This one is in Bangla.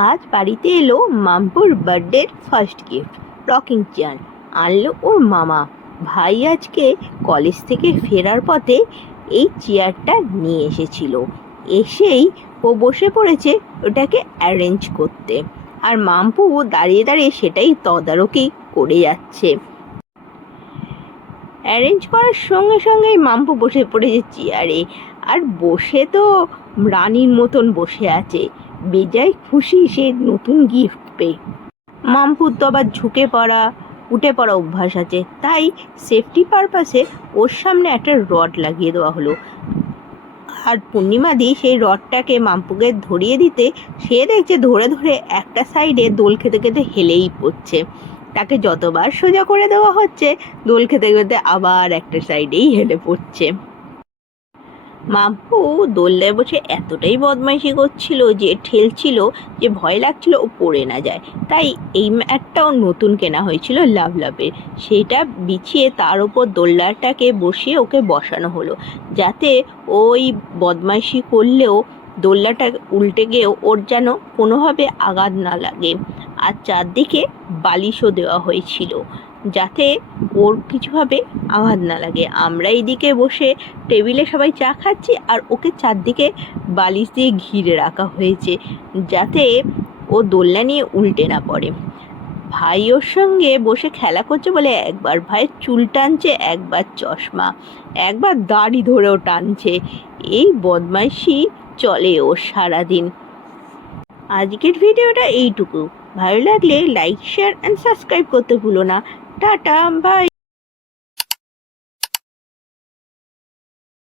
আজ বাড়িতে এলো মাম্পুর বার্থডের ফার্স্ট গিফট, রকিং চেয়ার। আনলো ওর মামা। ভাই আজকে কলেজ থেকে ফেরার পথে এই চেয়ারটা নিয়ে এসেছিল। এসেই ও বসে পড়েছে ওটাকে অ্যারেঞ্জ করতে, আর মাম্পু দাঁড়িয়ে দাঁড়িয়ে সেটাই তদারকি করে যাচ্ছে। অ্যারেঞ্জ করার সঙ্গে সঙ্গেই মাম্পু বসে পড়েছে চেয়ারে, আর বসে তো রানীর মতন বসে আছে। বেজায় খুশি সে নতুন গিফট পেয়ে। মাম্পুর তো আবার উঠে পড়া অভ্যাস আছে, তাই সেফটি পারপাসে ওর সামনে একটা রড লাগিয়ে দেওয়া হলো। আর পূর্ণিমাদি সেই রডটাকে মাম্পুকে ধরিয়ে দিতে সে দেখছে ধরে ধরে একটা সাইডে দোল খেতে খেতে হেলেই পড়ছে। তাকে যতবার সোজা করে দেওয়া হচ্ছে, দোল খেতে খেতে আবার একটা সাইডেই হেলে পড়ছে। মাম্পু দোলনায় বসে এতটাই বদমাইশি করছিল যে ঠেলছিল, যে ভয় লাগছিল ও পড়ে না যায়। তাই এই ম্যাটটাও নতুন কেনা হয়েছিল লাভের, সেটা বিছিয়ে তার উপর দোলনাটাকে বসিয়ে ওকে বসানো হলো, যাতে ওই বদমাইশি করলেও দোলনাটা উল্টে গিয়েও ওর যেন কোনোভাবে আঘাত না লাগে। আর চারদিকে বালিশও দেওয়া হয়েছিল, যাতে ওর কিছুভাবে আঘাত না লাগে। আমরা এইদিকে বসে টেবিলে সবাই চা খাচ্ছি, আর ওকে চারদিকে বালিশ দিয়ে ঘিরে রাখা হয়েছে, যাতে ও দোলনা নিয়ে উল্টে না পড়ে। ভাই ওর সঙ্গে বসে খেলা করছে বলে একবার ভাইয়ের চুল টানছে, একবার চশমা, একবার দাড়ি ধরেও টানছে। এই বদমাইশি চলে ওর সারাদিন। আজকের ভিডিওটা এইটুকু। ভালো লাগলে লাইক, শেয়ার অ্যান্ড সাবস্ক্রাইব করতে ভুলো না। Tata, by.